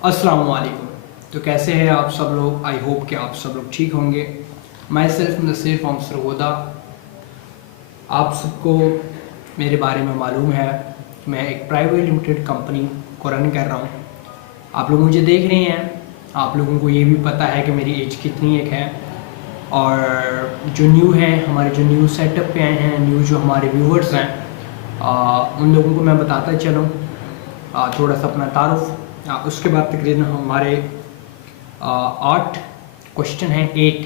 अस्सलाम वालेकुम। तो कैसे हैं आप सब लोग? आई होप कि आप सब लोग ठीक होंगे। मैं सेल्फ नसीर फ्रॉम सरगोदा। आप सबको मेरे बारे में मालूम है कि मैं एक प्राइवेट लिमिटेड कंपनी को रन कर रहा हूँ। आप लोग मुझे देख रहे हैं, आप लोगों को ये भी पता है कि मेरी एज कितनी एक है। और जो न्यू है, हमारे जो न्यू सेटअप पे आए हैं, न्यू जो हमारे व्यूवर्स हैं, उन लोगों को मैं बताता चलूँ थोड़ा सा अपना तारुफ। उसके बाद तकरीबन हमारे 8 क्वेश्चन हैं, 8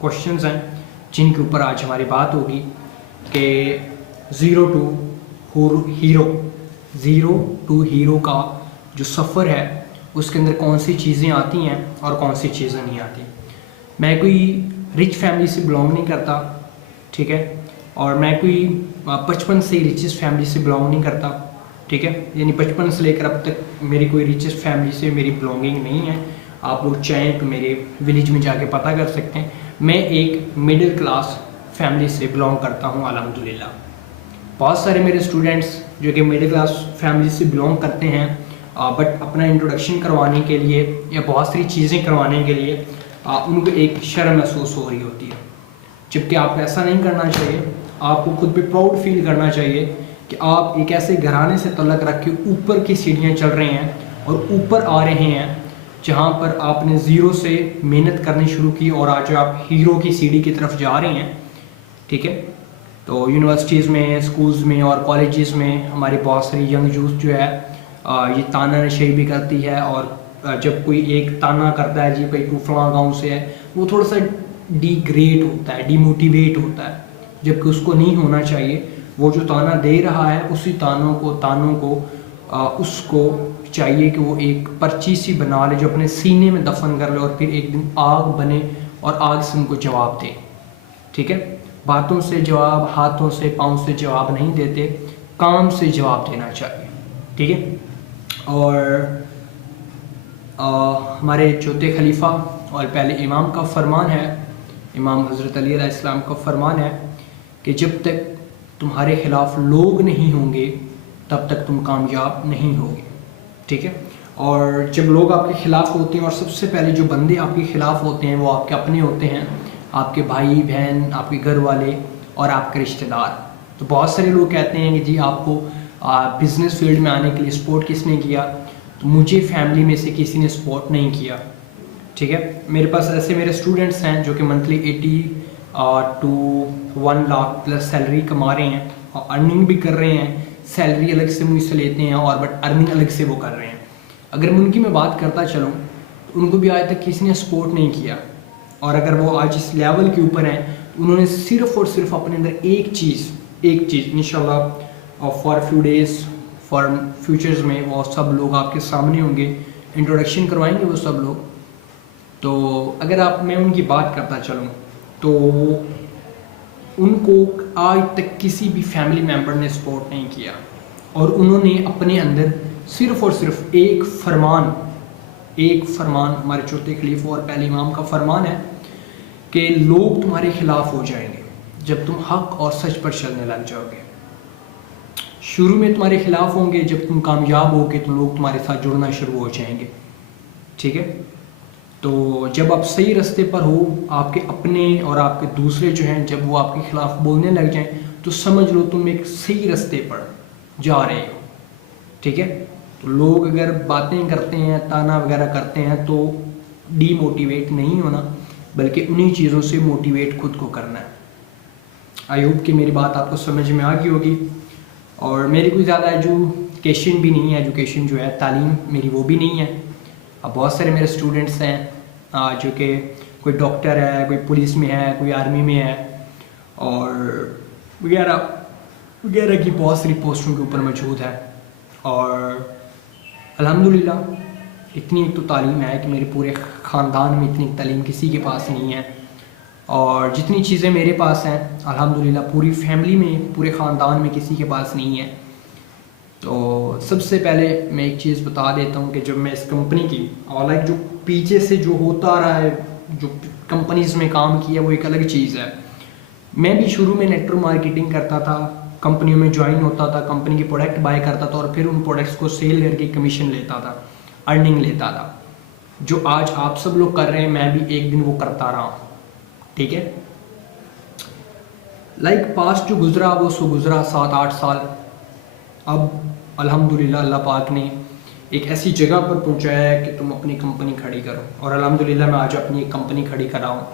क्वेश्चंस हैं जिनके ऊपर आज हमारी बात होगी कि ज़ीरो टू हीरो का जो सफ़र है उसके अंदर कौन सी चीज़ें आती हैं और कौन सी चीज़ें नहीं आती। मैं कोई रिच फैमिली से बिलोंग नहीं करता, ठीक है, और मैं कोई बचपन से ही रिचेस्ट फैमिली से बिलोंग नहीं करता, ठीक है, यानी बचपन से लेकर अब तक मेरी कोई रिचेस्ट फैमिली से मेरी बिलोंगिंग नहीं है। आप लोग चाहें तो मेरे विलेज में जाके पता कर सकते हैं। मैं एक मिडिल क्लास फैमिली से बिलोंग करता हूँ अल्हम्दुलिल्लाह। बहुत सारे मेरे स्टूडेंट्स जो कि मिडिल क्लास फैमिली से बिलोंग करते हैं, बट अपना इंट्रोडक्शन करवाने के लिए या बहुत सारी चीज़ें करवाने के लिए उनको एक शर्म महसूस हो रही होती है, जबकि आपको ऐसा नहीं करना चाहिए। आपको खुद पे प्राउड फील करना चाहिए कि आप एक ऐसे घराने से तल्लक रख के ऊपर की सीढ़ियाँ चल रहे हैं और ऊपर आ रहे हैं जहाँ पर आपने ज़ीरो से मेहनत करनी शुरू की और आज आप हीरो की सीढ़ी की तरफ जा रहे हैं, ठीक है। तो यूनिवर्सिटीज़ में, स्कूल्स में और कॉलेजेस में हमारी बहुत सारी यंग यूथ जो है ये ताना नशाई भी करती है। और जब कोई एक ताना करता है जी भाई तू फलां गाँव से है, वो थोड़ा सा डिग्रेड होता है, डिमोटिवेट होता है, जबकि उसको नहीं होना चाहिए। वो जो ताना दे रहा है उसी तानों को उसको चाहिए कि वो एक पर्ची सी बना ले जो अपने सीने में दफन कर ले और फिर एक दिन आग बने और आग से उनको जवाब दे, ठीक है। बातों से जवाब, हाथों से पाँव से जवाब नहीं देते, काम से जवाब देना चाहिए, ठीक है। और हमारे चौथे खलीफा और पहले इमाम का फरमान है, इमाम हज़रत अली अलैहिस्सलाम का फरमान है कि जब तक तुम्हारे खिलाफ लोग नहीं होंगे तब तक तुम कामयाब नहीं होगे, ठीक है। और जब लोग आपके खिलाफ होते हैं, और सबसे पहले जो बंदे आपके खिलाफ होते हैं वो आपके अपने होते हैं, आपके भाई बहन, आपके घर वाले और आपके रिश्तेदार। तो बहुत सारे लोग कहते हैं कि जी आपको बिज़नेस फील्ड में आने के लिए सपोर्ट किसने किया? तो मुझे फैमिली में से किसी ने सपोर्ट नहीं किया, ठीक है। मेरे पास ऐसे मेरे स्टूडेंट्स हैं जो कि monthly 80 to 1 lakh plus salary कमा रहे हैं और अर्निंग भी कर रहे हैं। सैलरी अलग से मुझसे लेते हैं और बट अर्निंग अलग से वो कर रहे हैं। अगर उनकी मैं बात करता चलूँ तो उनको भी आज तक किसी ने सपोर्ट नहीं किया, और अगर वो आज इस लेवल के ऊपर हैं तो उन्होंने सिर्फ और सिर्फ अपने अंदर एक चीज़ इंशाल्लाह for few days for futures में वो सब लोग आपके सामने होंगे, इंट्रोडक्शन करवाएंगे वो सब लोग। तो अगर मैं उनकी बात करता चलूँ तो उनको आज तक किसी भी फैमिली मेम्बर ने सपोर्ट नहीं किया, और उन्होंने अपने अंदर सिर्फ और सिर्फ एक फरमान हमारे चौथे खलीफा और पहले इमाम का फरमान है कि लोग तुम्हारे खिलाफ हो जाएंगे जब तुम हक और सच पर चलने लग जाओगे। शुरू में तुम्हारे खिलाफ होंगे, जब तुम कामयाब होगे तो लोग तुम्हारे साथ जुड़ना शुरू हो जाएंगे, ठीक है। तो जब आप सही रास्ते पर हो, आपके अपने और आपके दूसरे जो हैं जब वो आपके खिलाफ बोलने लग जाएं तो समझ लो तुम एक सही रास्ते पर जा रहे हो, ठीक है। तो लोग अगर बातें करते हैं, ताना वगैरह करते हैं तो डीमोटिवेट नहीं होना, बल्कि उन्हीं चीज़ों से मोटिवेट खुद को करना है। आई होप कि मेरी बात आपको समझ में आ गई होगी। और मेरी कोई ज़्यादा एजुकेशन भी नहीं है, एजुकेशन जो है तालीम मेरी वो भी नहीं है। अब बहुत सारे मेरे स्टूडेंट्स हैं जो कि कोई डॉक्टर है, कोई पुलिस में है, कोई आर्मी में है और वगैरह की बहुत सारी पोस्टों के ऊपर मौजूद है। और अल्हम्दुलिल्लाह इतनी एक तो तालीम है कि मेरे पूरे ख़ानदान में इतनी तालीम किसी के पास नहीं है, और जितनी चीज़ें मेरे पास हैं अल्हम्दुलिल्लाह पूरी फैमिली में, पूरे ख़ानदान में किसी के पास नहीं है। तो सबसे पहले मैं एक चीज़ बता देता हूँ कि जब मैं इस कंपनी की और लाइक जो पीछे से जो होता आ रहा है, जो कंपनीज़ में काम किया वो एक अलग चीज़ है। मैं भी शुरू में नेटवर्क मार्केटिंग करता था, कंपनियों में ज्वाइन होता था, कंपनी के प्रोडक्ट बाय करता था और फिर उन प्रोडक्ट्स को सेल करके कमीशन लेता था। अर्निंग लेता था। जो आज आप सब लोग कर रहे हैं, मैं भी एक दिन वो करता रहा हूँ। ठीक है, पास्ट जो गुजरा वो सो गुजरा 7-8 साल। अब अल्हम्दुलिल्लाह अल्लाह पाक ने एक ऐसी जगह पर पहुंचाया है कि तुम अपनी कंपनी खड़ी करो, और अल्हम्दुलिल्लाह मैं आज अपनी एक कंपनी खड़ी कर रहा हूँ।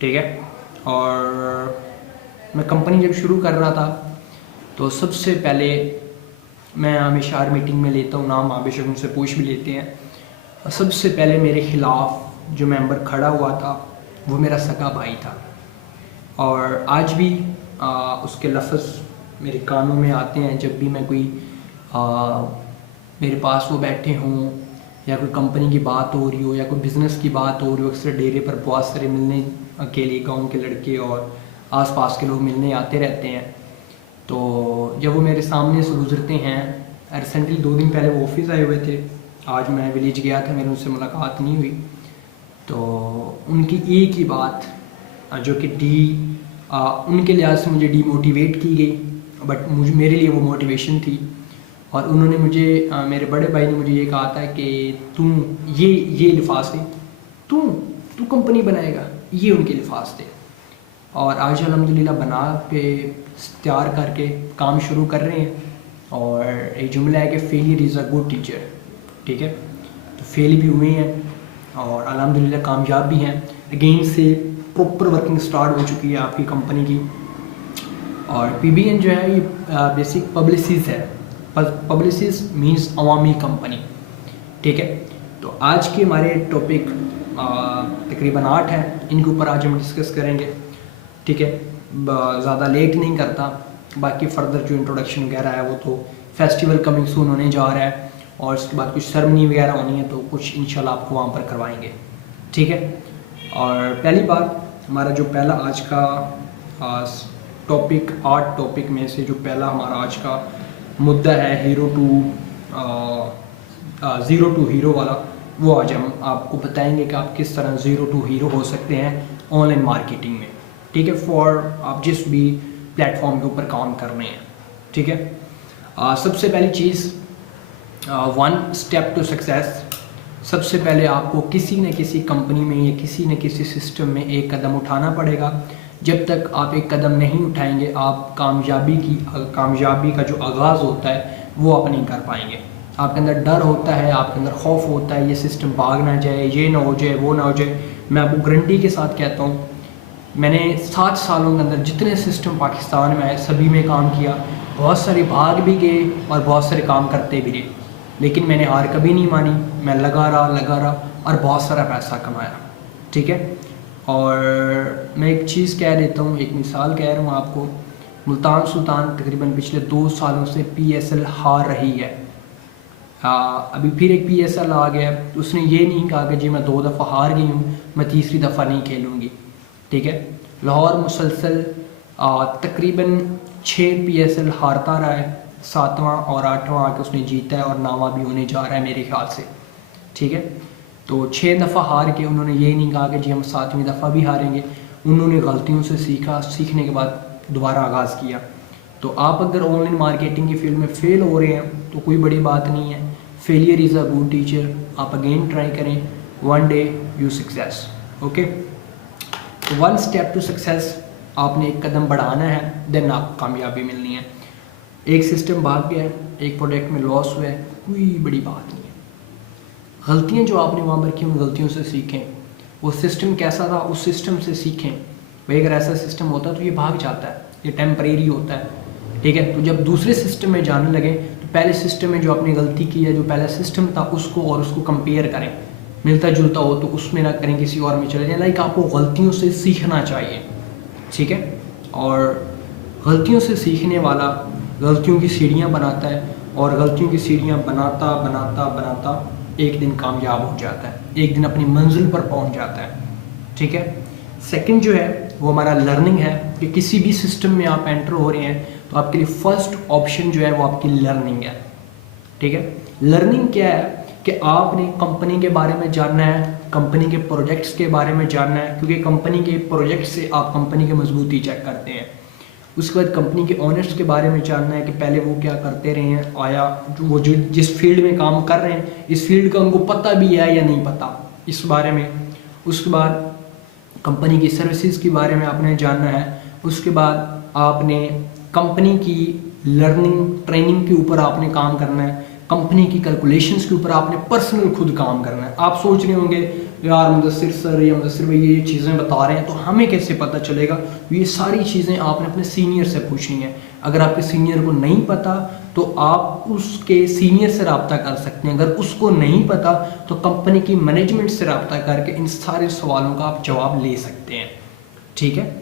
ठीक है, और मैं कंपनी जब शुरू कर रहा था तो सबसे पहले मैं हमेशा हर मीटिंग में लेता हूँ नाम, आप बेशक उनसे पूछ भी लेते हैं। और सबसे पहले मेरे खिलाफ जो मेंबर खड़ा हुआ था वो मेरा सगा भाई था, और आज भी उसके लफ्ज़ मेरे कानों में आते हैं जब भी मैं कोई मेरे पास वो बैठे हों, या कोई कंपनी की बात हो रही हो, या कोई बिज़नेस की बात हो रही हो। अक्सर डेरे पर बहुत सारे मिलने के लिए गाँव के लड़के और आसपास के लोग मिलने आते रहते हैं। तो जब वो मेरे सामने से गुजरते हैं, रिसेंटली 2 दिन पहले वो ऑफिस आए हुए थे, आज मैं विलेज गया था, मेरी उनसे मुलाकात नहीं हुई। तो उनकी एक ही बात जो कि उनके लिहाज से मुझे डीमोटिवेट की गई, बट मेरे लिए वो मोटिवेशन थी। और उन्होंने मुझे मेरे बड़े भाई ने मुझे ये कहा था कि तुम ये लिफाज थे, तू कंपनी बनाएगा, ये उनके लिफाज थे। और आज अल्हम्दुलिल्लाह बना के तैयार करके काम शुरू कर रहे हैं। और एक जुमला है कि failure is a good teacher. ठीक है, तो फेल भी हुए हैं और अल्हम्दुलिल्लाह कामयाब भी हैं। अगेन से प्रॉपर वर्किंग स्टार्ट हो चुकी है आपकी कंपनी की। और PBN जो है ये बेसिक पब्लिसिस है। पब्लिसिस मींस अवामी कंपनी। ठीक है, तो आज के हमारे टॉपिक तकरीबन 8 हैं, इनके ऊपर आज हम डिस्कस करेंगे। ठीक है, ज़्यादा लेट नहीं करता। बाकी फर्दर जो इंट्रोडक्शन वगैरह है वो तो फेस्टिवल कमिंग सून होने जा रहा है, और उसके बाद कुछ सेरेमनी वगैरह होनी है, तो कुछ इंशाल्लाह आपको वहाँ पर करवाएंगे। ठीक है, और पहली बात, हमारा जो पहला आज का टॉपिक 8 टॉपिक में से जो पहला हमारा आज का मुद्दा है ज़ीरो टू हीरो वाला, वो आज हम आपको बताएंगे कि आप किस तरह ज़ीरो टू हीरो हो सकते हैं ऑनलाइन मार्केटिंग में। ठीक है, फॉर आप जिस भी प्लेटफॉर्म के ऊपर काम कर रहे हैं। ठीक है, सबसे पहली चीज़ 1 स्टेप टू सक्सेस। सबसे पहले आपको किसी न किसी कंपनी में या किसी न किसी सिस्टम में एक कदम उठाना पड़ेगा। जब तक आप एक कदम नहीं उठाएंगे, आप कामयाबी का जो आगाज़ होता है वो आप नहीं कर पाएंगे। आपके अंदर डर होता है, आपके अंदर खौफ होता है, ये सिस्टम भाग ना जाए, ये ना हो जाए, वो ना हो जाए। मैं आपको गारंटी के साथ कहता हूँ, मैंने 7 सालों के अंदर जितने सिस्टम पाकिस्तान में आए सभी में काम किया। बहुत सारे भाग भी गए और बहुत सारे काम करते भी रहे, लेकिन मैंने हार कभी नहीं मानी। मैं लगा रहा और बहुत सारा पैसा कमाया। ठीक है, और मैं एक चीज़ कह देता हूँ, एक मिसाल कह रहा हूँ आपको। मुल्तान सुल्तान तकरीबन पिछले 2 सालों से PSL हार रही है। अभी फिर एक PSL आ गया। उसने ये नहीं कहा कि जी मैं 2 दफ़ा हार गई हूँ, मैं तीसरी दफ़ा नहीं खेलूँगी। ठीक है, लाहौर मुसलसल तकरीबन 6 PSL हारता रहा है, 7वां और 8वां आके उसने जीता है, और 9वां भी होने जा रहा है मेरे ख्याल से। ठीक है, तो 6 दफ़ा हार के उन्होंने ये नहीं कहा कि जी हम 7वीं दफ़ा भी हारेंगे। उन्होंने गलतियों से सीखा, सीखने के बाद दोबारा आगाज़ किया। तो आप अगर ऑनलाइन मार्केटिंग की फील्ड में फ़ेल हो रहे हैं तो कोई बड़ी बात नहीं है। Failure is a good teacher. आप अगेन ट्राई करें, one day you success. Okay, तो 1 स्टेप टू सक्सेस, आपने एक कदम बढ़ाना है, देन आपको कामयाबी मिलनी है। एक सिस्टम भाग गया है, एक प्रोडक्ट में लॉस हुआ है, कोई बड़ी बात नहीं है। गलतियाँ जो आपने वहाँ पर की, उन गलतियों से सीखें। वो सिस्टम कैसा था, उस सिस्टम से सीखें। भाई अगर ऐसा सिस्टम होता तो ये भाग जाता है, ये टेम्परेरी होता है। ठीक है, तो जब दूसरे सिस्टम में जाने लगे तो पहले सिस्टम में जो आपने गलती की है, जो पहला सिस्टम था, उसको और उसको कंपेयर करें। मिलता जुलता हो तो उसमें ना करें, किसी और में चले जाएं। आपको गलतियों से सीखना चाहिए। ठीक है, और गलतियों से सीखने वाला गलतियों की सीढ़ियाँ बनाता है, और गलतियों की सीढ़ियाँ बनाता बनाता बनाता एक दिन कामयाब हो जाता है, एक दिन अपनी मंजिल पर पहुंच जाता है। ठीक है, सेकंड जो है वो हमारा लर्निंग है कि किसी भी सिस्टम में आप एंटर हो रहे हैं तो आपके लिए फर्स्ट ऑप्शन जो है वो आपकी लर्निंग है। ठीक है, लर्निंग क्या है कि आपने कंपनी के बारे में जानना है, कंपनी के प्रोजेक्ट्स के बारे में जानना है, क्योंकि कंपनी के प्रोजेक्ट से आप कंपनी की मजबूती चेक करते हैं। उसके बाद कंपनी के ऑनर्स के बारे में जानना है कि पहले वो क्या करते रहे हैं, आया वो जो जिस फील्ड में काम कर रहे हैं इस फील्ड का उनको पता भी है या नहीं पता इस बारे में। उसके बाद कंपनी की सर्विसेज के बारे में आपने जानना है। उसके बाद आपने कंपनी की लर्निंग ट्रेनिंग के ऊपर आपने काम करना है। कंपनी की कैलकुलेशंस के ऊपर आपने पर्सनल खुद काम करना है। आप सोच रहे होंगे यार मुदस्सिर सर या मुदस्सिर भाई ये चीज़ें बता रहे हैं तो हमें कैसे पता चलेगा। ये सारी चीज़ें आपने अपने सीनियर से पूछनी है। अगर आपके सीनियर को नहीं पता तो आप उसके सीनियर से रब्ता कर सकते हैं। अगर उसको नहीं पता तो कंपनी की मैनेजमेंट से रब्ता करके इन सारे सवालों का आप जवाब ले सकते हैं, ठीक है।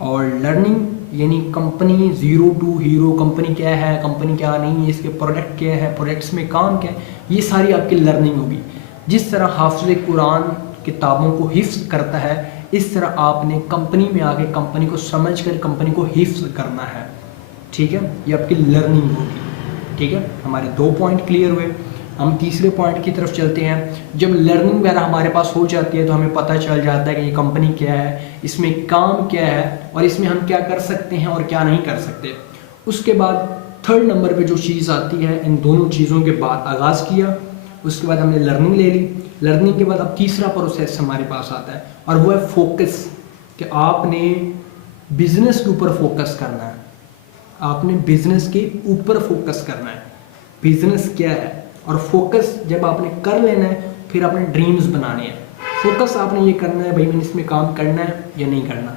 और लर्निंग यानी company zero to hero, company क्या है, कंपनी क्या नहीं है, इसके प्रोडक्ट क्या है, प्रोडक्ट्स में काम क्या है, ये सारी आपकी लर्निंग होगी। जिस तरह हाफिज़ कुरान किताबों को हिफ्ज़ करता है इस तरह आपने कंपनी में आके कंपनी को समझ कर कंपनी को हिफ्ज़ करना है, ठीक है। ये आपकी लर्निंग होगी, ठीक है। हमारे 2 पॉइंट क्लियर हुए। हम तीसरे पॉइंट की तरफ चलते हैं। जब लर्निंग वगैरह हमारे पास हो जाती है तो हमें पता चल जाता है कि ये कंपनी क्या है, इसमें काम क्या है और इसमें हम क्या कर सकते हैं और क्या नहीं कर सकते। उसके बाद 3rd नंबर पे जो चीज़ आती है, इन दोनों चीज़ों के बाद आगाज़ किया, उसके बाद हमने लर्निंग ले ली। लर्निंग के बाद अब तीसरा प्रोसेस हमारे पास आता है और वो है फोकस, कि आपने बिजनेस के ऊपर फोकस करना है। आपने बिजनेस के ऊपर फोकस करना है, बिजनेस क्या है। और फोकस जब आपने कर लेना है फिर आपने ड्रीम्स बनाने हैं। फोकस आपने ये करना है भाई मैंने इसमें काम करना है या नहीं करना,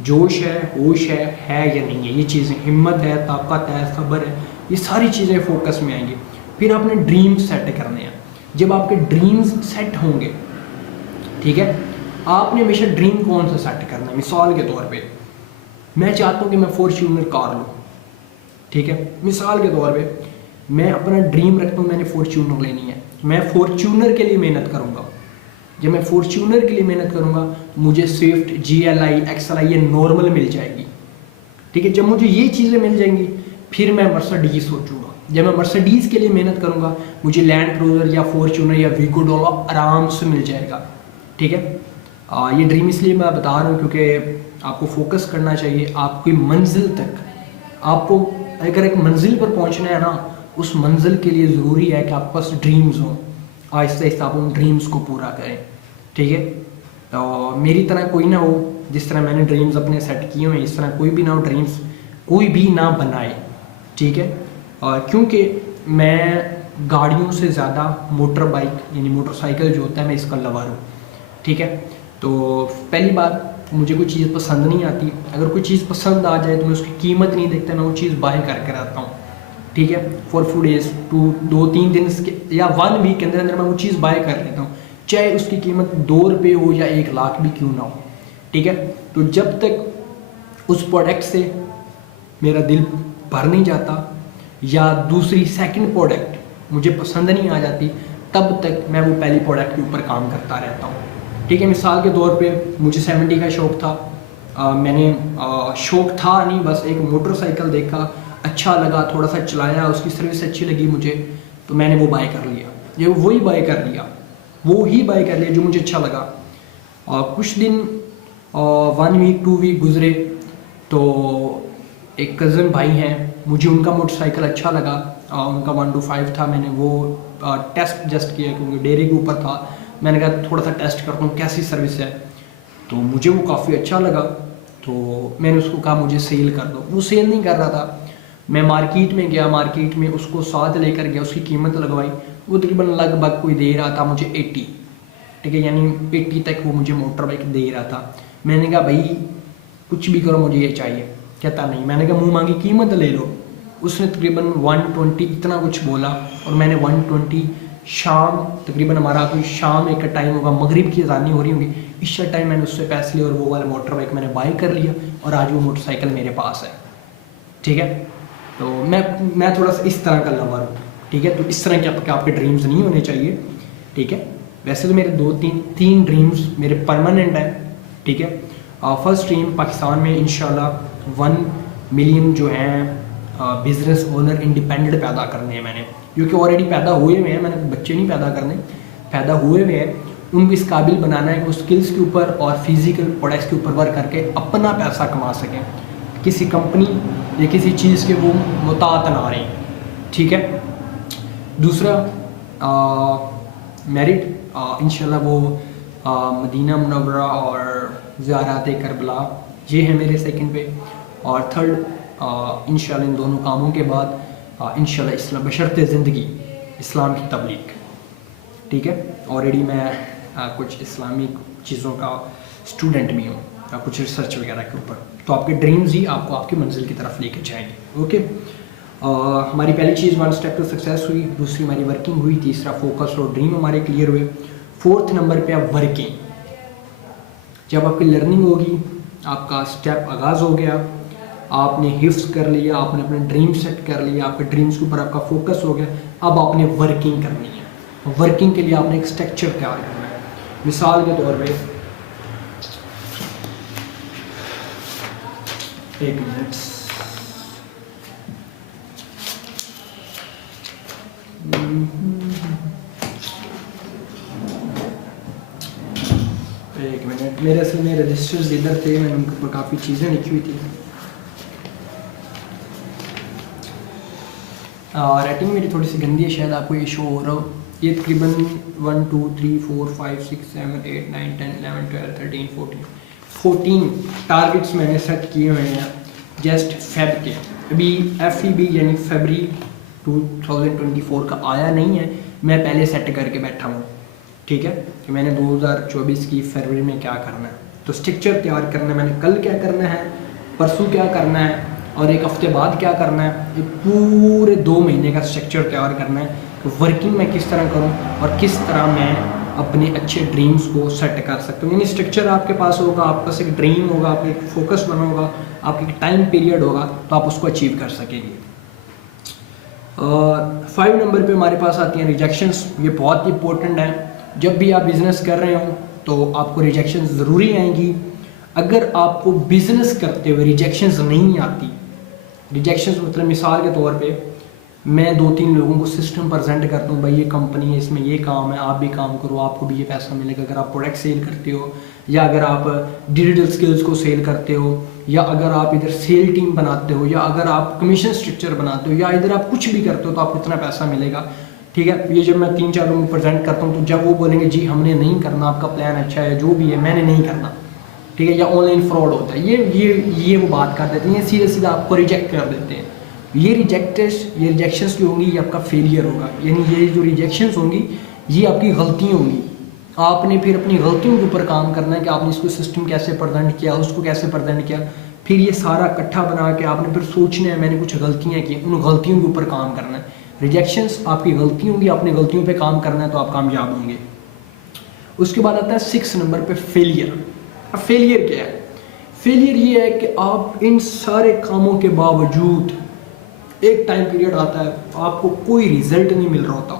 जोश है, होश है या नहीं है, ये चीज़ें, हिम्मत है, ताकत है, सब्र है, ये सारी चीज़ें फोकस में आएंगी। फिर आपने ड्रीम्स सेट करने हैं। जब आपके ड्रीम्स सेट होंगे, ठीक है, आपने हमेशा ड्रीम कौन सा सेट करना है। मिसाल के तौर पे मैं चाहता हूँ कि मैं फॉर्च्यूनर कार लूँ, ठीक है। मिसाल के तौर पे मैं अपना ड्रीम रखता हूँ मैंने फॉर्च्यूनर लेनी है, मैं फॉर्च्यूनर के लिए मेहनत करूँगा। जब मैं फॉर्च्यूनर के लिए मेहनत करूँगा मुझे स्विफ्ट, GLI, XLI ये नॉर्मल मिल जाएगी, ठीक है। जब मुझे ये चीज़ें मिल जाएंगी फिर मैं मर्सिडीज सोचूंगा। जब मैं मर्सिडीज के लिए मेहनत करूँगा मुझे लैंड क्रूजर या फॉर्च्यूनर या वीगो डोलो आराम से मिल जाएगा, ठीक है। ये ड्रीम इसलिए मैं बता रहा हूँ क्योंकि आपको फोकस करना चाहिए। आपकी मंजिल तक, आपको अगर एक मंजिल पर पहुँचना है ना, उस मंजिल के लिए ज़रूरी है कि आपके पास ड्रीम्स हों। आहिस्ता आहिस्ता आप उन ड्रीम्स को पूरा करें, ठीक है। तो मेरी तरह कोई ना हो, जिस तरह मैंने ड्रीम्स अपने सेट किए हुए इस तरह कोई भी ना हो, ड्रीम्स कोई भी ना बनाए, ठीक है। क्योंकि मैं गाड़ियों से ज़्यादा मोटर बाइक यानी मोटरसाइकिल जो होता है मैं इसका लवर हूँ, ठीक है। तो पहली बात, मुझे कोई चीज़ पसंद नहीं आती। अगर कोई चीज़ पसंद आ जाए तो मैं उसकी कीमत नहीं देखता, मैं वो चीज़ बाय करके रहता हूँ, ठीक है। फॉर फ्यू डेज, 2-3 दिन या 1 वीक के अंदर अंदर मैं वो चीज़ बाय कर लेता हूँ, चाहे उसकी कीमत 2 रुपये हो या 1 लाख भी क्यों ना हो, ठीक है। तो जब तक उस प्रोडक्ट से मेरा दिल भर नहीं जाता या दूसरी सेकंड प्रोडक्ट मुझे पसंद नहीं आ जाती तब तक मैं वो पहली प्रोडक्ट के ऊपर काम करता रहता हूँ, ठीक है। मिसाल के तौर पे मुझे 70 का शौक़ था। मैंने शौक़ था नहीं, बस एक मोटरसाइकिल देखा, अच्छा लगा, थोड़ा सा चलाया, उसकी सर्विस अच्छी लगी मुझे, तो मैंने वो बाय कर लिया। ये वही बाय कर लिया, वो ही बाय कर लिया जो मुझे अच्छा लगा। कुछ दिन 1 वीक 2 वीक गुजरे तो एक कज़न भाई हैं, मुझे उनका मोटरसाइकिल अच्छा लगा, उनका 125 था। मैंने वो टेस्ट जस्ट किया क्योंकि डेयरी के ऊपर था। मैंने कहा थोड़ा सा टेस्ट करता हूँ कैसी सर्विस है, तो मुझे वो काफ़ी अच्छा लगा। तो मैंने उसको कहा मुझे सेल कर दो। वो सेल नहीं कर रहा था। मैं मार्केट में गया, मार्केट में उसको साथ लेकर गया, उसकी कीमत लगवाई। वो तकरीबन लगभग कोई दे रहा था मुझे 80, ठीक है, यानी 80 तक वो मुझे मोटर बाइक दे रहा था। मैंने कहा भाई कुछ भी करो मुझे ये चाहिए। कहता नहीं। मैंने कहा मुँह मांगी कीमत ले लो। उसने तकरीबन 120 इतना कुछ बोला और मैंने 120 शाम, तकरीबन हमारा कोई शाम एक टाइम होगा, मगरिब की अज़ानी हो रही होगी, इस टाइम मैंने उससे पैसे लिए और वो वाला मोटर बाइक मैंने बाई कर लिया और आज वो मोटरसाइकिल मेरे पास है, ठीक है। तो मैं थोड़ा सा इस तरह का लवर हूँ, ठीक है। तो इस तरह के आपके ड्रीम्स नहीं होने चाहिए, ठीक है। वैसे तो मेरे 2-3 ड्रीम्स मेरे परमानेंट हैं, ठीक है। फर्स्ट ड्रीम पाकिस्तान में इंशाल्लाह 1 मिलियन जो हैं बिज़नेस ओनर इंडिपेंडेंट पैदा करने हैं मैंने, क्योंकि ऑलरेडी पैदा हुए हुए हैं, मैंने बच्चे नहीं पैदा करने, पैदा हुए हुए हैं। उनको इस काबिल बनाना है कि वो स्किल्स के ऊपर और फिजिकल प्रोडक्ट्स के ऊपर वर्क करके अपना पैसा कमा सकें। किसी कंपनी या किसी चीज़ के वो मुतात ना रहे, ठीक है। दूसरा मेरिट, इंशाल्लाह वो मदीना मुनव्वरा और ज़ियारत करबला, ये है मेरे सेकंड पे। और थर्ड इंशाल्लाह इन दोनों कामों के बाद इंशाल्लाह इस्लाम बशर्ते ज़िंदगी इस्लाम की तबलीग, ठीक है। ऑलरेडी मैं कुछ इस्लामिक चीज़ों का स्टूडेंट भी हूँ, कुछ रिसर्च वगैरह के ऊपर, तो आपके ड्रीम्स ही आपको आपकी मंजिल की तरफ लेके जाएंगे। ओके, हमारी पहली चीज़ 1 स्टेप टू सक्सेस हुई, दूसरी हमारी वर्किंग हुई, तीसरा फोकस और ड्रीम हमारे क्लियर हुए, फोर्थ नंबर पे आप वर्किंग। जब आपकी लर्निंग होगी, आपका स्टेप आगाज़ हो गया, आपने हिफ्स कर लिया, आपने अपने ड्रीम सेट कर लिया, आपके ड्रीम्स के ऊपर आपका फोकस हो गया, अब आपने वर्किंग करनी है। वर्किंग के लिए आपने एक स्ट्रक्चर तैयार करना है। मिसाल के तौर पे, एक मिनट, मेरे असल में रजिस्टर्स इधर थे, मैंने उनके ऊपर काफ़ी चीज़ें लिखी हुई थी। राइटिंग मेरी थोड़ी सी गंदी है, शायद आपको ये शो हो रहा हो। ये तकरीबन 1 2 3 4 5 6 7 8 9 10 11 12 13 14 टारगेट्स मैंने सेट किए हुए हैं जस्ट फेब के। अभी FEB यानी फरवरी 2024 का आया नहीं है, मैं पहले सेट करके बैठा हूँ, ठीक है, कि मैंने 2024 की फरवरी में क्या करना है। तो स्ट्रक्चर तैयार करना है, मैंने कल क्या करना है, परसों क्या करना है और एक हफ्ते बाद क्या करना है। ये पूरे 2 महीने का स्ट्रक्चर तैयार करना है कि वर्किंग मैं किस तरह करूं और किस तरह मैं अपने अच्छे ड्रीम्स को सेट कर सकता हूँ। यानी स्ट्रक्चर आपके पास होगा, आपके पास एक ड्रीम होगा, आपका एक फोकस बना होगा, आपकी एक टाइम पीरियड होगा, तो आप उसको अचीव कर सकेंगे। 5 नंबर पे हमारे पास आती हैं रिजेक्शंस। ये बहुत इंपॉर्टेंट है। जब भी आप बिज़नेस कर रहे हो तो आपको रिजेक्शंस ज़रूरी आएंगी। अगर आपको बिज़नेस करते हुए रिजेक्शंस नहीं आती, रिजेक्शंस मतलब मिसाल के तौर पे मैं 2-3 लोगों को सिस्टम प्रेजेंट करता हूँ, भाई ये कंपनी है, इसमें ये काम है, आप भी काम करो, आपको भी ये पैसा मिलेगा अगर आप प्रोडक्ट सेल करते हो, या अगर आप डिजिटल स्किल्स को सेल करते हो, या अगर आप इधर सेल टीम बनाते हो, या अगर आप कमीशन स्ट्रक्चर बनाते हो, या इधर आप कुछ भी करते हो तो आपको इतना पैसा मिलेगा, ठीक है। ये जब मैं 3-4 लोगों को प्रेजेंट करता हूँ तो जब वो बोलेंगे जी हमने नहीं करना, आपका प्लान अच्छा है, जो भी है मैंने नहीं करना, ठीक है, या ऑनलाइन फ्रॉड होता है, ये वो बात कर देते हैं, सीधा सीधा आपको रिजेक्ट कर देते हैं। ये रिजेक्शंस जो होंगी ये आपका फेलियर होगा। यानी ये जो रिजेक्शंस होंगी ये आपकी गलतियाँ होंगी। आपने फिर अपनी गलतियों के ऊपर काम करना है कि आपने इसको सिस्टम कैसे प्रेजेंट किया, उसको कैसे प्रेजेंट किया, फिर ये सारा इकट्ठा बना के आपने फिर सोचना है मैंने कुछ गलतियाँ की, उन गलतियों के ऊपर काम करना है। रिजेक्शंस आपकी गलती होंगी, अपनी गलतियों पर काम करना है तो आप कामयाब होंगे। उसके बाद आता है 6 नंबर पर फेलियर। अब फेलियर क्या है? फेलियर ये है कि आप इन सारे कामों के बावजूद एक टाइम पीरियड आता है आपको कोई रिजल्ट नहीं मिल रहा होता,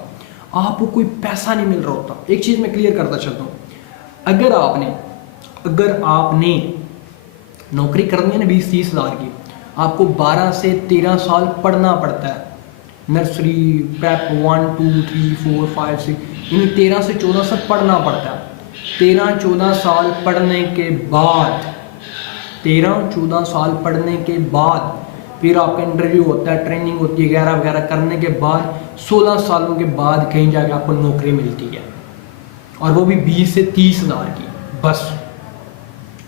आपको कोई पैसा नहीं मिल रहा होता। एक चीज़ मैं क्लियर करता चलता हूँ, अगर आपने नौकरी करनी है ना 20-30 हज़ार की, आपको 12 से 13 साल पढ़ना पड़ता है। नर्सरी, प्रेप 1 2 3 4 5 6, यानी 13 से 14 साल पढ़ना पड़ता है। 13-14 साल पढ़ने के बाद 13-14 साल पढ़ने के बाद फिर आपका इंटरव्यू होता है, ट्रेनिंग होती है, वगैरह वगैरह करने के बाद 16 सालों के बाद कहीं जाके आपको नौकरी मिलती है, और वो भी 20 से 30 हज़ार की बस,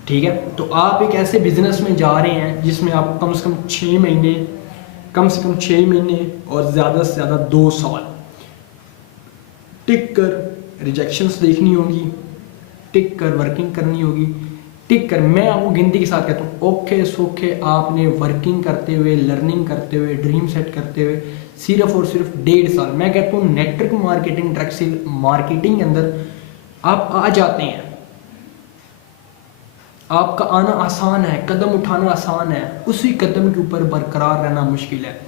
ठीक है। तो आप एक ऐसे बिजनेस में जा रहे हैं जिसमें आपको कम से कम 6 महीने और ज़्यादा से ज़्यादा 2 साल टिक कर रिजेक्शंस देखनी होगी, टिक कर वर्किंग करनी होगी, टिक कर। मैं आपको गिनती के साथ कहता हूँ, ओके सोखे आपने वर्किंग करते हुए, लर्निंग करते हुए, ड्रीम सेट करते हुए सिर्फ और सिर्फ 1.5 साल, मैं कहता हूँ network marketing, direct sale marketing के अंदर आप आ जाते हैं। आपका आना आसान है, कदम उठाना आसान है, उसी कदम के ऊपर बरकरार रहना मुश्किल है।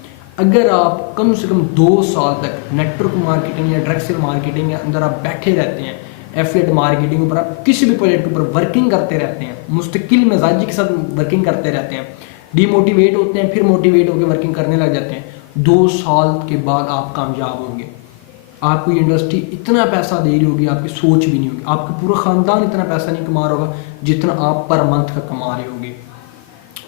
अगर आप कम से कम 2 साल तक नेटवर्क मार्केटिंग या डायरेक्ट सेल मार्केटिंग के अंदर आप बैठे रहते हैं, एफिलिएट मार्केटिंग ऊपर आप किसी भी प्रोजेक्ट के ऊपर वर्किंग करते रहते हैं, मुस्तकिल मिजाजी के साथ वर्किंग करते रहते हैं, डीमोटिवेट होते हैं, फिर मोटिवेट होकर वर्किंग करने लग जाते हैं, 2 साल के बाद आप कामयाब होंगे। आपको इंडस्ट्री इतना पैसा दे रही होगी, आपकी सोच भी नहीं होगी, आपका पूरा ख़ानदान इतना पैसा नहीं कमा रहा होगा जितना आप पर मंथ का कमा रहे होगे,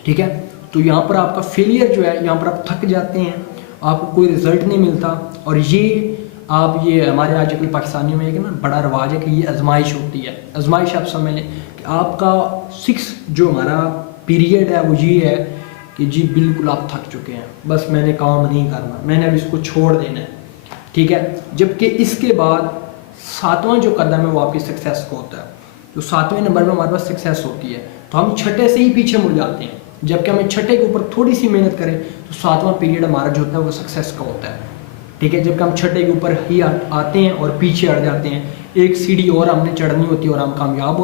ठीक है। तो यहाँ पर आपका फेलियर जो है, यहाँ पर आप थक जाते हैं, आपको कोई रिजल्ट नहीं मिलता। और ये हमारे आजकल पाकिस्तानियों में एक ना बड़ा रवाज है कि ये आजमाइश होती है। आजमाइश आप समझ लें कि आपका 6 जो हमारा पीरियड है वो ये है कि जी बिल्कुल आप थक चुके हैं, बस मैंने काम नहीं करना, मैंने अब इसको छोड़ देना है, ठीक है। जबकि इसके बाद 7वां जो कदम है वो आपकी सक्सेस का होता है। तो 7वें नंबर में हमारे पास सक्सेस होती है, तो हम छठे से ही पीछे मुड़ जाते हैं। जबकि हमें छठे के ऊपर थोड़ी सी मेहनत करें तो 7वां पीरियड हमारा जो होता है वो सक्सेस का होता है, ठीक है। जबकि हम छठे के ऊपर ही आते हैं और पीछे हट जाते हैं, एक सीढ़ी और हमने चढ़नी होती है और हम कामयाब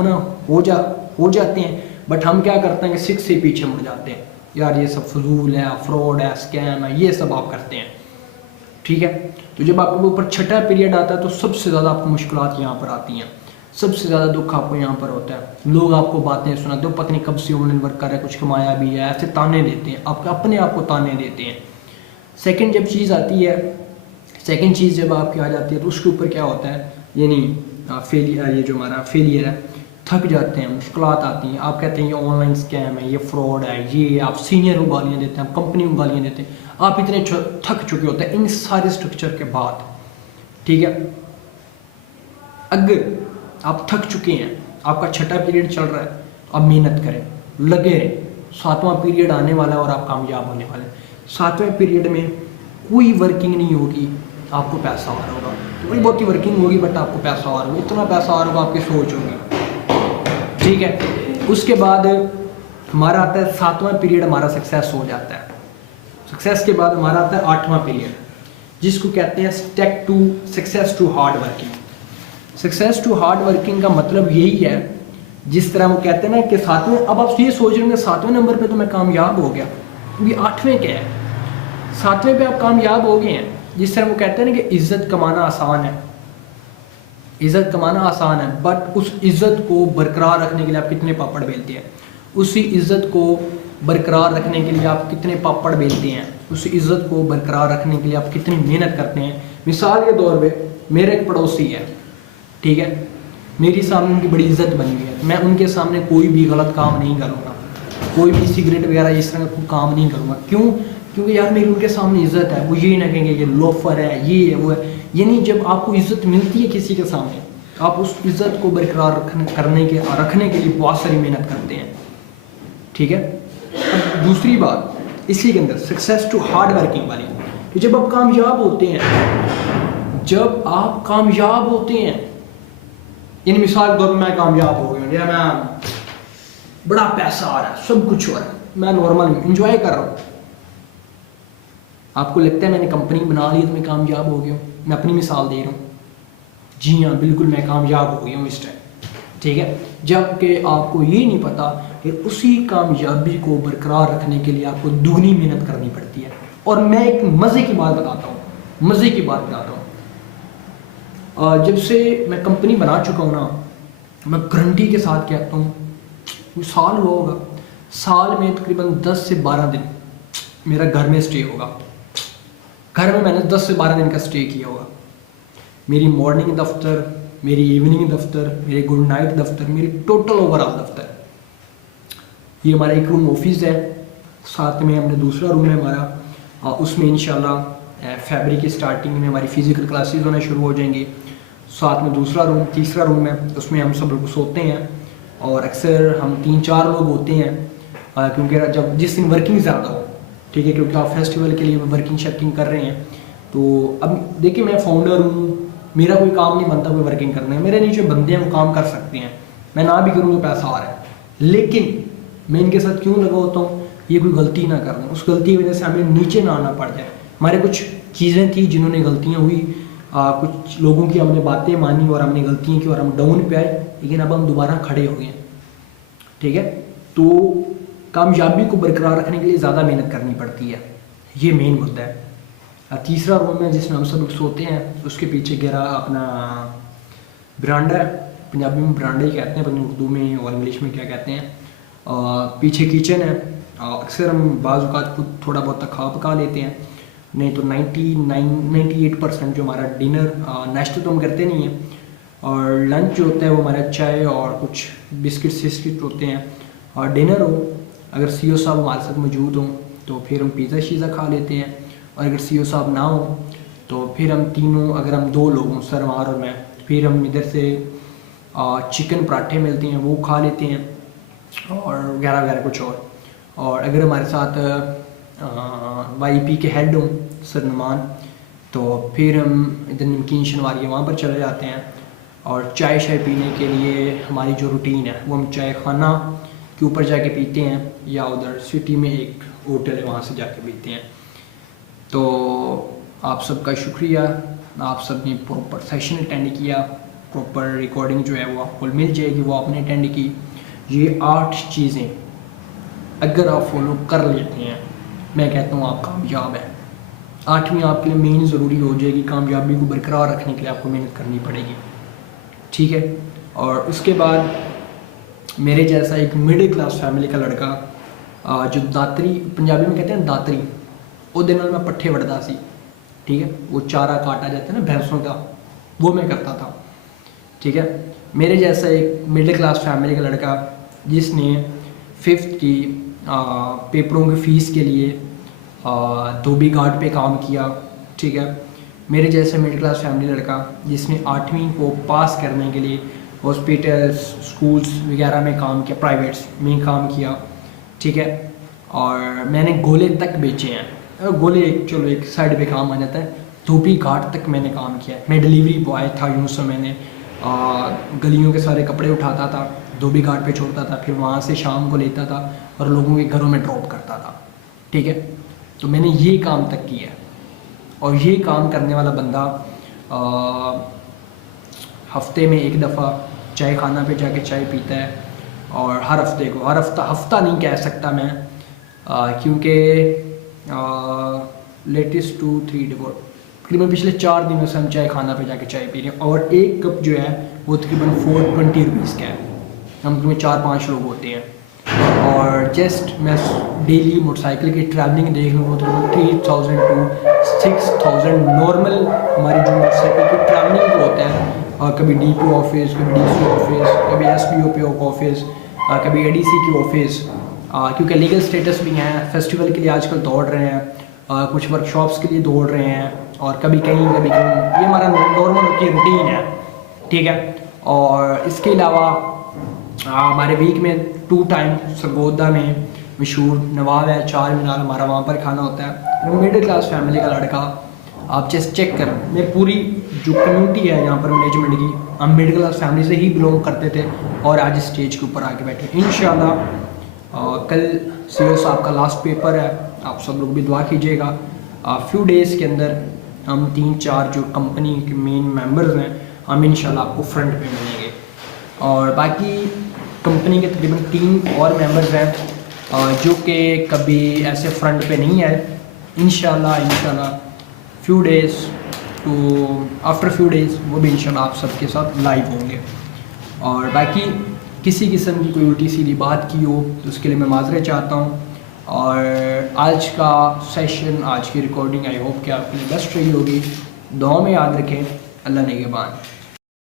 हो जाते हैं। बट हम क्या करते हैं कि 6 से पीछे मुड़ जाते हैं, यार ये सब फजूल है, फ्रॉड है, स्कैम है, ये सब आप करते हैं, ठीक है। तो जब आपके ऊपर छठा पीरियड आता है तो सबसे ज़्यादा आपको मुश्किलात यहाँ पर आती हैं, सबसे ज़्यादा दुख आपको यहाँ पर होता है। लोग आपको बातें सुनाते हो, पता नहीं कब से ऑनलाइन वर्क कर रहा है, कुछ कमाया भी है, ऐसे ताने देते हैं, आपके अपने आप को ताने देते हैं। सेकंड जब चीज़ आती है, सेकंड चीज़ जब आपकी आ जाती है तो उसके ऊपर क्या होता है, यानी फेलियर, ये जो हमारा फेलियर है, थक जाते हैं, मुश्किलात आती हैं, आप कहते हैं ये ऑनलाइन स्कैम है, ये फ्रॉड है, ये आप सीनियर को गालियाँ देते हैं, आप कंपनी को गालियाँ देते हैं, आप इतने थक चुके होते हैं इन सारे स्ट्रक्चर के बाद, ठीक है। अगर आप थक चुके हैं, आपका छठा पीरियड चल रहा है, तो आप मेहनत करें, लगे रहें, 7वां पीरियड आने वाला है और आप कामयाब होने वाले हैं। 7वें पीरियड में कोई वर्किंग नहीं होगी, आपको पैसा आ रहा होगा, थोड़ी बहुत ही वर्किंग होगी बट आपको पैसा आ रहा होगा, इतना पैसा आ रहा होगा आपकी सोच होगी, ठीक है। उसके बाद हमारा आता है 7वां पीरियड, हमारा सक्सेस हो जाता है। सक्सेस के बाद हमारा आता है 8वां पीरियड, जिसको कहते हैं step to success to hard working. Success to hard working का मतलब यही है, जिस तरह वो कहते हैं ना कि 7वें, अब आप ये सोच रहे होंगे 7वें नंबर पे तो मैं कामयाब हो गया, ये 8वें क्या है, 7वें पे आप कामयाब हो गए हैं। जिस तरह वो कहते हैं ना कि इज्जत कमाना आसान है, इज्जत कमाना आसान है, बट उस इज्जत को बरकरार रखने के लिए आप कितने पापड़ बेलते हैं, उसी इज्जत को बरकरार रखने के लिए आप कितने पापड़ बेलते हैं, उस इज्जत को बरकरार रखने के लिए आप कितनी मेहनत करते हैं। मिसाल के तौर पे मेरा एक पड़ोसी है, ठीक है, मेरी सामने उनकी बड़ी इज्जत बनी हुई है, मैं उनके सामने कोई भी गलत काम नहीं करूँगा, कोई भी सिगरेट वगैरह इस तरह का काम नहीं करूँगा। क्यों? क्योंकि यार मेरी उनके सामने इज्जत है, वो ये ना कहेंगे ये लोफर है, ये है, वो है। यानी जब आपको इज्जत मिलती है किसी के सामने, आप उस इज्जत को बरकरार रखने के लिए बहुत सारी मेहनत करते हैं, ठीक है। अब दूसरी बात इसी के अंदर सक्सेस टू हार्ड वर्किंग वाली, कि जब आप कामयाब होते हैं, जब आप कामयाब होते हैं, इन मिसाल के तौर पर मैं कामयाब हो गया, मैं बड़ा पैसा आ रहा है, सब कुछ हो रहा है, मैं नॉर्मल इंजॉय कर रहा हूँ, आपको लगता है मैंने कंपनी बना ली तो मैं कामयाब हो गया हूँ, मैं अपनी मिसाल दे रहा हूँ, जी हाँ बिल्कुल मैं कामयाब हो गया हूँ इस टाइम, ठीक है। जबकि आपको ये नहीं पता कि उसी कामयाबी को बरकरार रखने के लिए आपको दुगनी मेहनत करनी पड़ती है। और मैं एक मज़े की बात बताता हूँ, मज़े की बात बताता हूँ, जब से मैं कंपनी बना चुका हूँ ना, मैं गारंटी के साथ कहता हूँ, साल हुआ होगा, साल में तकरीबन 10 से 12 दिन मेरा घर में स्टे होगा, घर में मैंने 10 से 12 दिन का स्टे किया होगा। मेरी मॉर्निंग दफ्तर, मेरी इवनिंग दफ्तर, मेरे गुड नाइट दफ्तर, मेरी टोटल ओवरऑल दफ्तर। ये हमारा एक रूम ऑफिस है, साथ में हमने दूसरा रूम है हमारा, उसमें इंशाल्लाह फरवरी की स्टार्टिंग में हमारी फ़िज़िकल क्लासेस होना शुरू हो जाएंगी। साथ में दूसरा रूम, तीसरा रूम है, उसमें हम सब लोग सोते हैं और अक्सर हम 3-4 लोग होते हैं, क्योंकि जब जिस दिन वर्किंग ज़्यादा हो, ठीक है, क्योंकि आप फेस्टिवल के लिए वर्किंग शर्किंग कर रहे हैं। तो अब देखिए मैं फाउंडर हूँ, मेरा कोई काम नहीं बनता कोई वर्किंग करना है, मेरे नीचे बंदे हैं वो काम कर सकते हैं, मैं ना भी करूँ तो पैसा आ रहा है, लेकिन मैं इनके साथ क्यों लगा होता हूँ, ये कोई गलती ना कर लें, उस गलती की वजह से हमें नीचे ना आना पड़ जाए। हमारे कुछ चीज़ें थी जिन्होंने गलतियाँ हुई, कुछ लोगों की हमने बातें मानी और हमने गलतियाँ की और हम डाउन पे आए, लेकिन अब हम दोबारा खड़े हो गए, ठीक है। तो कामयाबी को बरकरार रखने के लिए ज़्यादा मेहनत करनी पड़ती है, ये मेन मुद्दा है। तीसरा रूम है जिसमें हम सब लोग सोते हैं, उसके पीछे गहरा अपना बरांडा है, पंजाबी में बरांडा ही कहते हैं, पता नहीं उर्दू में और इंग्लिश में क्या कहते हैं। पीछे किचन है, अक्सर हम बाज़ औक़ात खुद थोड़ा बहुत खा पका लेते हैं, नहीं तो 98% जो हमारा डिनर, नाश्ता तो हम करते नहीं हैं, और लंच जो होता है वो हमारा चाय और कुछ बिस्किट सिस्किट होते हैं, और डिनर हो अगर CEO साहब हमारे साथ मौजूद हों तो फिर हम पिज़्ज़ा शीज़ा खा लेते हैं, और अगर CEO साहब ना हो तो फिर हम तीनों, अगर हम 2 लोग हों, सरवार और मैं, फिर हम इधर से चिकन पराठे मिलते हैं वो खा लेते हैं, और वगैरह वगैरह कुछ और अगर हमारे साथ YP के हेड हों सर नुमान, तो फिर हम इधर नमकीन शनवारी वहाँ पर चले जाते हैं, और चाय शाय पीने के लिए हमारी जो रूटीन है वो हम चाय खाना के ऊपर जाके पीते हैं, या उधर सिटी में एक होटल है वहाँ से जाके पीते हैं। तो आप सबका शुक्रिया, आप सब ने प्रॉपर सेशन अटेंड किया, प्रॉपर रिकॉर्डिंग जो है वो आपको मिल जाएगी, वो आपने अटेंड की। ये 8 चीज़ें अगर आप फॉलो कर लेते हैं, मैं कहता हूँ आप कामयाब हैं। 8वीं आपके लिए मेन ज़रूरी हो जाएगी, कामयाबी को बरकरार रखने के लिए आपको मेहनत करनी पड़ेगी, ठीक है। और उसके बाद मेरे जैसा एक मिडिल क्लास फैमिली का लड़का जो दातरी, पंजाबी में कहते हैं दातरी, ਉਹਦੇ ਨਾਲ मैं पट्ठे वढ़दा सी, ठीक है, वो चारा काटा जाता है ना भैंसों का, वो मैं करता था, ठीक है। मेरे जैसा एक मिडिल क्लास फैमिली का लड़का जिसने 5th की पेपरों की फ़ीस के लिए धोबी घाट पे काम किया, ठीक है। मेरे जैसे मिडिल क्लास फैमिली लड़का जिसने 8वीं को पास करने के लिए हॉस्पिटल्स, स्कूल्स वगैरह में काम किया, प्राइवेट्स में काम किया, ठीक है। और मैंने गोले तक बेचे हैं, गोले चलो एक साइड पे काम आ जाता है, धोबी घाट तक मैंने काम किया है। मैं डिलीवरी बॉय था, यूँ से मैंने गलियों के सारे कपड़े उठाता था, धोबी घाट पे छोड़ता था, फिर वहाँ से शाम को लेता था और लोगों के घरों में ड्रॉप करता था, ठीक है। तो मैंने ये काम तक किया, और ये काम करने वाला बंदा हफ्ते में एक दफ़ा चाय खाना पे जाके चाय पीता है, और हर हफ्ते को, हफ्ता नहीं कह सकता मैं, क्योंकि लेटेस्ट 2-3 डिवोट तकरीबन पिछले 4 दिनों से हम चाय खाना पे जाके चाय पी रहे हैं, और एक कप जो है वो तकरीबन 420 रुपीज़ का है। हम तकरीबन 4-5 लोग होते हैं, और जस्ट मैं डेली मोटरसाइकिल की ट्रैवलिंग देख लूँ तो 3000 to 6000 नॉर्मल हमारी जो मोटरसाइकिल की ट्रैवलिंग को होता है, और कभी DPO ऑफिस, कभी DC ऑफिस, कभी SPO ऑफिस, कभी ADC की ऑफिस, क्योंकि लीगल स्टेटस भी हैं, फेस्टिवल के लिए आजकल दौड़ रहे हैं, कुछ वर्कशॉप्स के लिए दौड़ रहे हैं, और कभी कहीं, ये हमारा नॉर्मल की रूटीन है, ठीक है। और इसके अलावा हमारे वीक में 2 टाइम सरगोदा में मशहूर नवाब है, चार मीनार, हमारा वहाँ पर खाना होता है। मिडिल क्लास फैमिली का लड़का, आप जस्ट चेक कर, मेरी पूरी जो कम्युनिटी है यहाँ पर मैनेजमेंट की, हम मिडिल क्लास फैमिली से ही बिलोंग करते थे, और आज स्टेज के ऊपर आके बैठे। इंशाल्लाह कल CEO साहब का लास्ट पेपर है, आप सब लोग भी दुआ कीजिएगा। फ्यू डेज़ के अंदर हम 3-4 जो कंपनी के मेन मेंबर्स हैं, हम इंशाल्लाह आपको फ्रंट पे मिलेंगे, और बाकी कंपनी के तकरीबन 3 और मेंबर्स हैं जो कि कभी ऐसे फ्रंट पे नहीं आए। इंशाल्लाह few days to after few days वो भी इंशाल्लाह आप सबके साथ लाइव होंगे। और बाकी किसी किस्म की कोई उल्टी सीधी बात की हो तो उसके लिए मैं माज़रत चाहता हूँ। और आज का सेशन, आज की रिकॉर्डिंग आई होप कि आपके लिए बेस्ट रही होगी। दुआ में याद रखें। अल्लाह निगहबान।